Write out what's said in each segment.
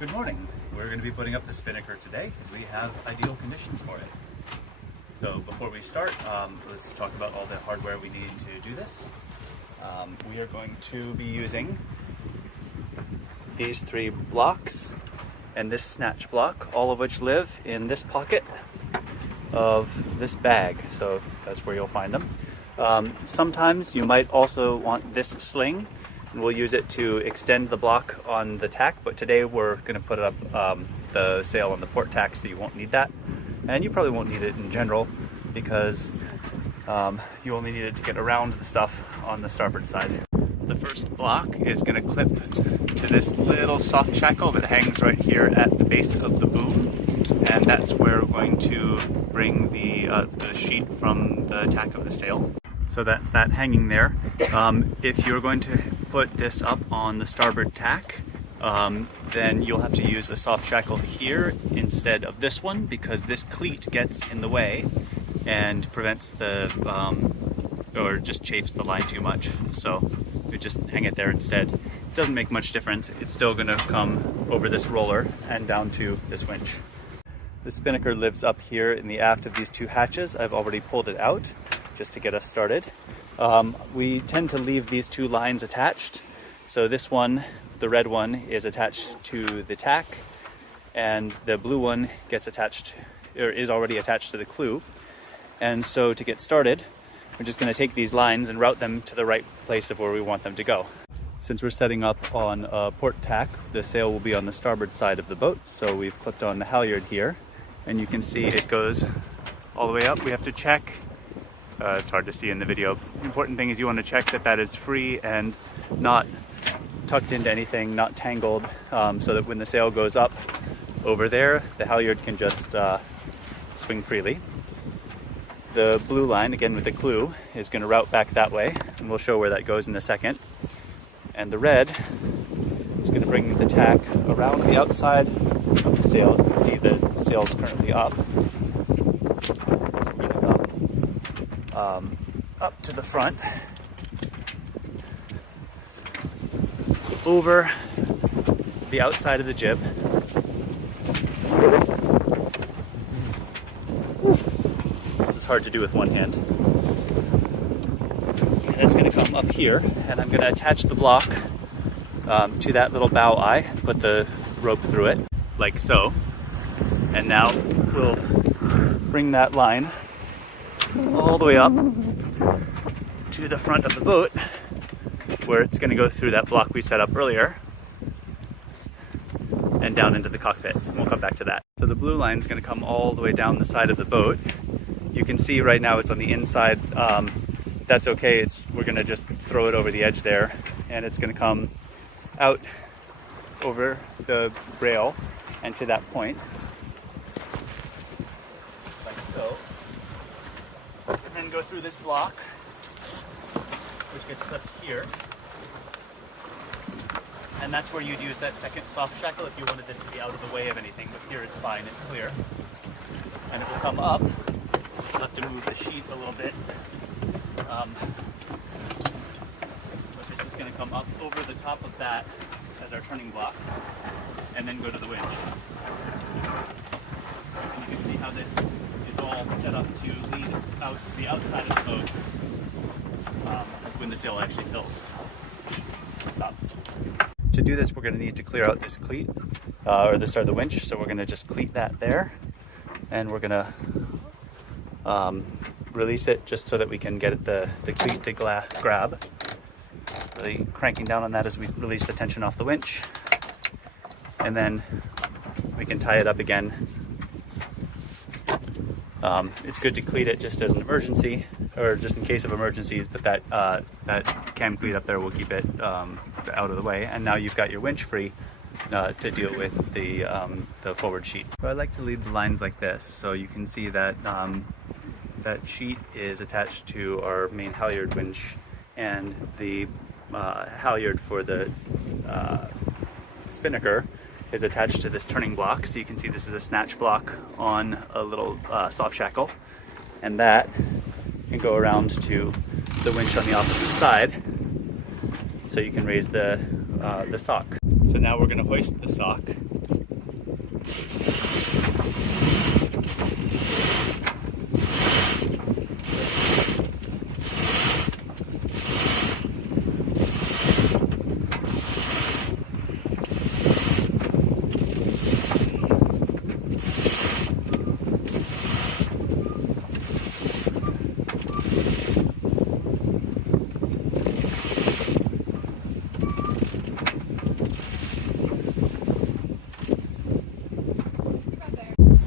Good morning. We're going to be putting up the spinnaker today because we have ideal conditions for it. So before we start, let's talk about all the hardware we need to do this. We are going to be using these 3 blocks and this snatch block, all of which live in this pocket of this bag. So that's where you'll find them. Sometimes you might also want this sling, and we'll use it to extend the block on the tack, but today we're going to put up the sail on the port tack, so you won't need that. And you probably won't need it in general because you only need it to get around the stuff on the starboard side. The first block is going to clip to this little soft shackle that hangs right here at the base of the boom, and that's where we're going to bring the sheet from the tack of the sail. So that's that hanging there. If you're going to put this up on the starboard tack, then you'll have to use a soft shackle here instead of this one, because this cleat gets in the way and prevents the, or just chafes the line too much. So we just hang it there instead. It doesn't make much difference. It's still gonna come over this roller and down to this winch. The spinnaker lives up here in the aft of these 2 hatches. I've already pulled it out just to get us started. We tend to leave these 2 lines attached. So this one, the red one, is attached to the tack, and the blue one gets attached, or is already attached to the clew. And so to get started, we're just going to take these lines and route them to the right place of where we want them to go. Since we're setting up on a port tack, the sail will be on the starboard side of the boat. So we've clipped on the halyard here, and you can see it goes all the way up. We have to check. It's hard to see in the video. The important thing is you want to check that that is free and not tucked into anything, not tangled, so that when the sail goes up over there, the halyard can just swing freely. The blue line, again with the clew, is going to route back that way, and we'll show where that goes in a second. And the red is going to bring the tack around the outside of the sail. You can see the sail is currently up. Up to the front, over the outside of the jib. This is hard to do with one hand. And it's going to come up here, and I'm going to attach the block to that little bow eye, put the rope through it, like so. And now we'll bring that line all the way up to the front of the boat, where it's going to go through that block we set up earlier and down into the cockpit. We'll come back to that. So the blue line is going to come all the way down the side of the boat. You can see right now it's on the inside. That's okay. We're going to just throw it over the edge there, and it's going to come out over the rail and to that point, like so. And then go through this block, which gets clipped here. And that's where you'd use that second soft shackle if you wanted this to be out of the way of anything, but here it's fine, it's clear. And it will come up. You'll have to move the sheet a little bit. But this is going to come up over the top of that as our turning block, and then go to the winch. And you can see how this is all set up to lead out to the outside of the boat when the sail actually fills. Stop. To do this, we're going to need to clear out this cleat, or the winch. So we're going to just cleat that there, and we're going to release it just so that we can get the cleat to grab. Really cranking down on that as we release the tension off the winch, and then we can tie it up again. It's good to cleat it just as an emergency, or just in case of emergencies, but that cam cleat up there will keep it out of the way. And now you've got your winch free to deal with the forward sheet. So I like to leave the lines like this, so you can see that that sheet is attached to our main halyard winch, and the halyard for the spinnaker is attached to this turning block. So you can see this is a snatch block on a little soft shackle, and that can go around to the winch on the opposite side, so you can raise the sock. So now we're going to hoist the sock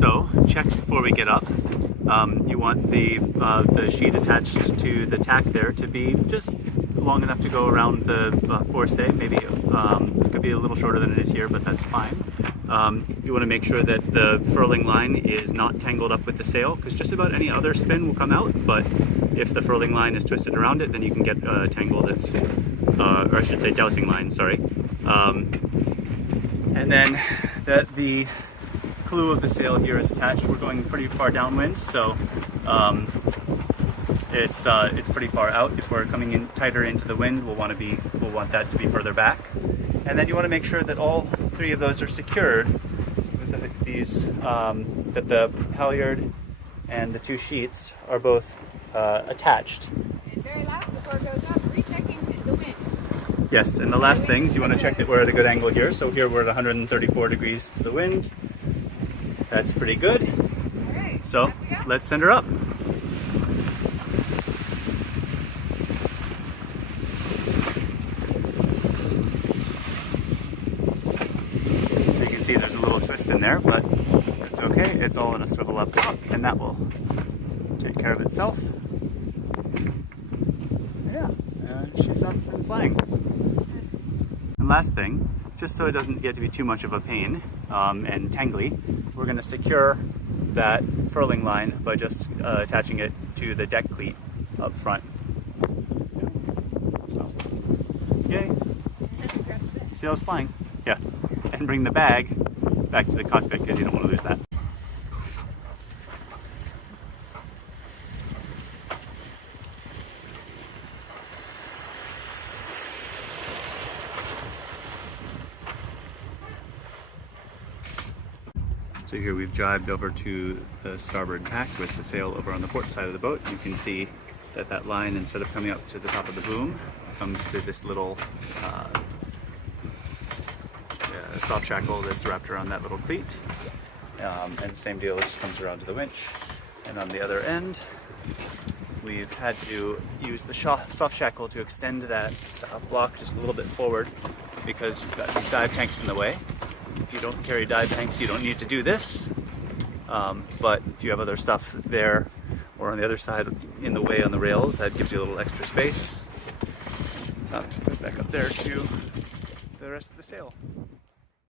So, checks before we get up. You want the sheet attached to the tack there to be just long enough to go around the forestay. Maybe it could be a little shorter than it is here, but that's fine. You want to make sure that the furling line is not tangled up with the sail, because just about any other spin will come out, but if the furling line is twisted around it, then you can get tangled. It's, or I should say dowsing line, sorry. And then the clue of the sail here is attached. We're going pretty far downwind, so it's pretty far out. If we're coming in tighter into the wind, we'll want that to be further back. And then you want to make sure that all three of those are secured with these, that the halyard and the two sheets are both attached. And very last, before it goes up, rechecking the wind. Yes, and the last things, you want to check that we're at a good angle here. So here we're at 134 degrees to the wind. That's pretty good. All right, so let's send her up. So you can see there's a little twist in there, but it's okay. It's all in a swivel up top, and that will take care of itself. Yeah, she's up and flying. And last thing, just so it doesn't get to be too much of a pain and tangly, we're going to secure that furling line by just attaching it to the deck cleat up front. So, yay! Sail's flying. Yeah, and bring the bag back to the cockpit because you don't want to lose that. So here we've jibed over to the starboard tack with the sail over on the port side of the boat. You can see that that line, instead of coming up to the top of the boom, comes to this little soft shackle that's wrapped around that little cleat. And the same deal, it just comes around to the winch. And on the other end, we've had to use the soft shackle to extend that block just a little bit forward because we've got these dive tanks in the way. If you don't carry dive tanks, you don't need to do this. But if you have other stuff there or on the other side in the way on the rails, that gives you a little extra space. Just goes back up there to the rest of the sail.